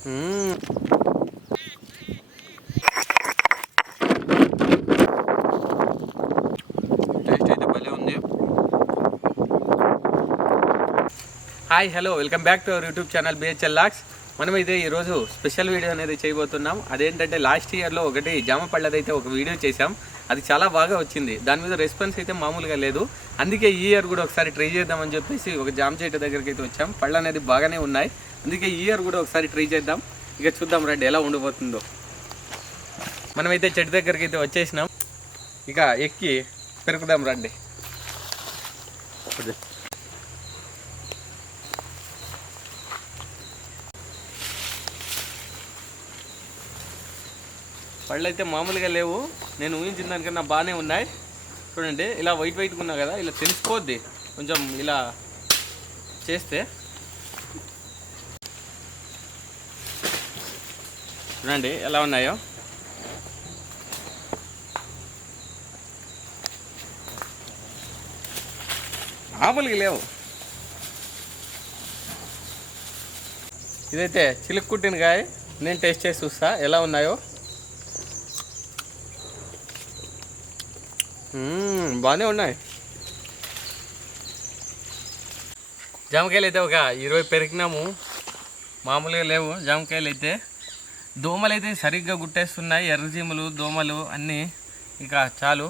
Taste అయితే భలే ఉంది. Hi hello, welcome back to our YouTube channel BHL locks. మనమైతే ఈరోజు స్పెషల్ వీడియో అనేది చేయబోతున్నాం. అదేంటంటే లాస్ట్ ఇయర్లో ఒకటి జామ పళ్ళదైతే ఒక వీడియో చేసాం. అది చాలా బాగా వచ్చింది. దాని మీద రెస్పాన్స్ అయితే మామూలుగా లేదు. అందుకే ఈ ఇయర్ కూడా ఒకసారి ట్రై చేద్దామని చెప్పేసి ఒక జామ చెట్టు దగ్గరికి అయితే వచ్చాం. పళ్ళు అనేది బాగానే ఉన్నాయి. అందుకే ఈ ఇయర్ కూడా ఒకసారి ట్రై చేద్దాం. ఇక చూద్దాం రండి ఎలా ఉండిపోతుందో. మనమైతే చెట్టు దగ్గరికి అయితే వచ్చేసినాం. ఇక ఎక్కి పెరుకుదాం రండి. పళ్ళు అయితే మామూలుగా లేవు. నేను ఊహించిన దానికన్నా బాగానే ఉన్నాయి. చూడండి, ఇలా వైట్గా ఉన్నా కదా, ఇలా తెలిసిపోద్ది కొంచెం ఇలా చేస్తే. చూడండి ఎలా ఉన్నాయో. మామూలుగా లేవు. ఇదైతే చిలుక్కుట్టిన కాయ. నేను టేస్ట్ చేసి చూస్తా ఎలా ఉన్నాయో. బాగానే ఉన్నాయి. జామకాయలు అయితే ఒక 20 పెరిగినాము. మామూలుగా లేవు జామకాయలు అయితే. దోమలు అయితే సరిగ్గా గుట్టేస్తున్నాయి. ఎర్రజీములు, దోమలు అన్నీ. ఇక చాలు,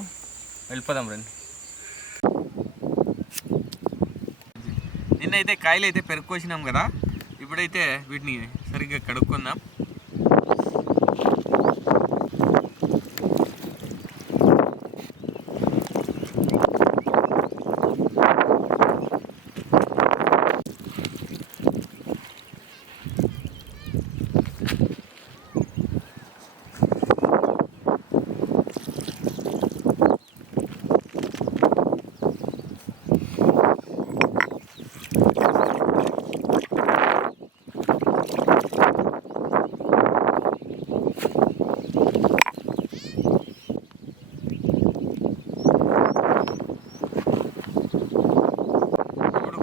వెళ్ళిపోదాం రండి. నిన్నైతే కాయలు అయితే పెరుక్కొచ్చినాం కదా, ఇప్పుడైతే వీటిని సరిగ్గా కడుక్కుందాం.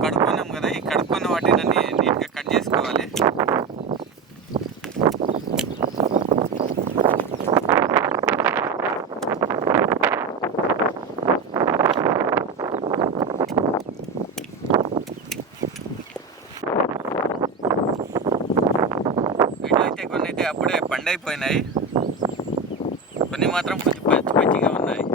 కడుక్కున్నాం కదా, ఈ కడుక్కున్న వాటిని నీట్గా కట్ చేసుకోవాలి. వీటిలో అయితే కొన్ని అయితే అప్పుడే పండైపోయినాయి, కొన్ని మాత్రం కొంచెం పచ్చి పచ్చిగా ఉన్నాయి.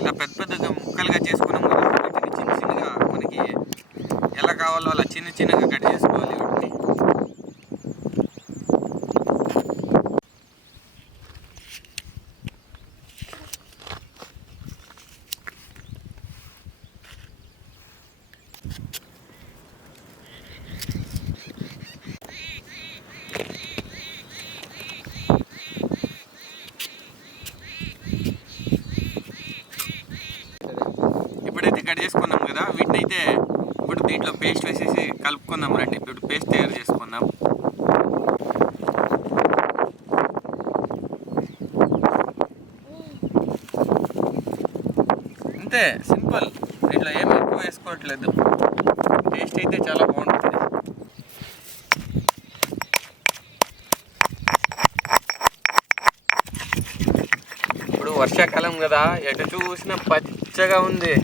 ఇలా పెద్ద పెద్దగా ముక్కలుగా చేసుకున్నాం కదా, వీటిని చిన్న చిన్నగా మనకి ఎలా కావాలో అలా చిన్న చిన్నగా కట్ చేసుకోవాలి వీటిని. ఇప్పుడైతే కట్ చేసుకున్నాం కదా, వీటిని అయితే ఇప్పుడు దీంట్లో పేస్ట్ వేసేసి కలుపుకుందాం రండి. ఇప్పుడు పేస్ట్ తయారు చేసుకుందాం. అంతే, సింపుల్. దీంట్లో ఏమి ఎక్కువ వేసుకోవట్లేదు. టేస్ట్ అయితే చాలా బాగుంటుంది. ఇప్పుడు వర్షాకాలం కదా, ఎటు చూసినా పచ్చగా ఉంది.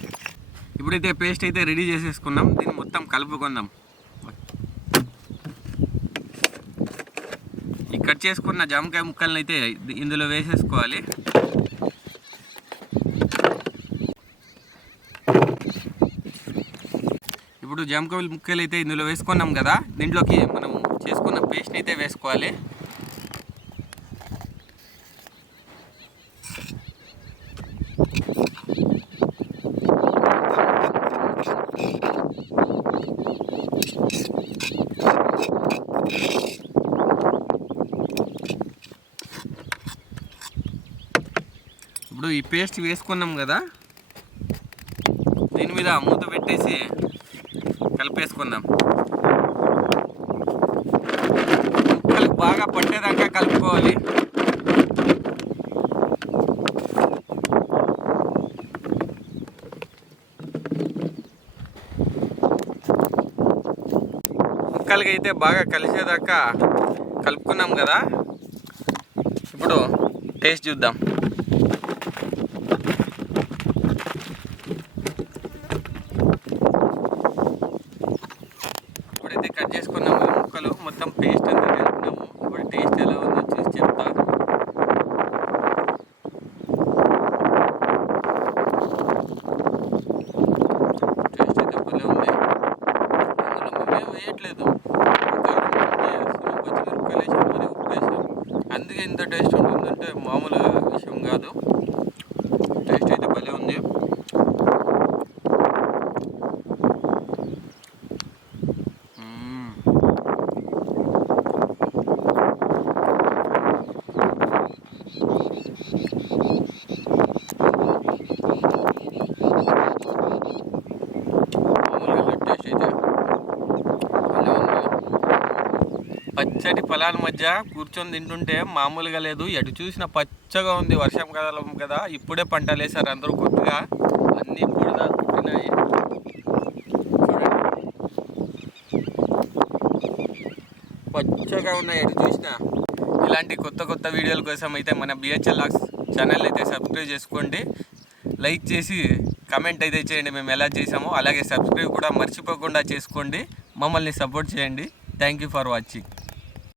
ఇప్పుడైతే పేస్ట్ అయితే రెడీ చేసేసుకున్నాం. దీన్ని మొత్తం కలుపుకుందాం. ఈ కట్ చేసుకున్న జామకాయ ముక్కల్ని అయితే ఇందులో వేసేసుకోవాలి. ఇప్పుడు జామకాయ ముక్కలు అయితే ఇందులో వేసుకున్నాం కదా, దీంట్లోకి మనం చేసుకున్న పేస్ట్ అయితే వేసుకోవాలి. ఈ పేస్ట్ వేసుకున్నాం కదా, దీని మీద మూత పెట్టేసి కలిపేసుకుందాం. ముక్కలకు బాగా పట్టేదాకా కలుపుకోవాలి. ముక్కలకి అయితే బాగా కలిసేదాకా కలుపుకున్నాం కదా. ఇప్పుడు టేస్ట్ చూద్దాం. ఇప్పుడైతే కట్ చేసుకున్నాం కదా ముక్కలు, మొత్తం పేస్ట్ అంతా కలుపుకున్నాము. ఇప్పుడు టేస్ట్ ఎలా ఉందో చూసి చెప్తా. టేస్ట్ అయితే భలే ఉంది. అందులో మేమేం వేయట్లేదు, పచ్చిమిరపకాయలు వేసాం, మరి ఉప్పు వేసాం. అందుకే ఇంత టేస్ట్ ఉంటుందంటే మామూలు విషయం కాదు. టేస్ట్ అయితే భలే ఉంది. పచ్చటి పొలాల మధ్య కూర్చొని తింటుంటే మామూలుగా లేదు. ఎటు చూసిన పచ్చగా ఉంది. వర్షం కాలం కదా, ఇప్పుడే పంటలు వేసారు అందరూ కొత్తగా, అన్నీ ఇప్పుడు పుట్టినాయి. చూడండి పచ్చగా ఉన్నాయి ఎటు చూసినా. ఇలాంటి కొత్త కొత్త వీడియోల కోసం అయితే మన బిహెచ్ఎల్ లాగ్స్ ఛానల్ అయితే సబ్స్క్రైబ్ చేసుకోండి, లైక్ చేసి కామెంట్ అయితే చేయండి మేము ఎలా చేసామో. అలాగే సబ్స్క్రైబ్ కూడా మర్చిపోకుండా చేసుకోండి, మమ్మల్ని సపోర్ట్ చేయండి. Thank you for watching.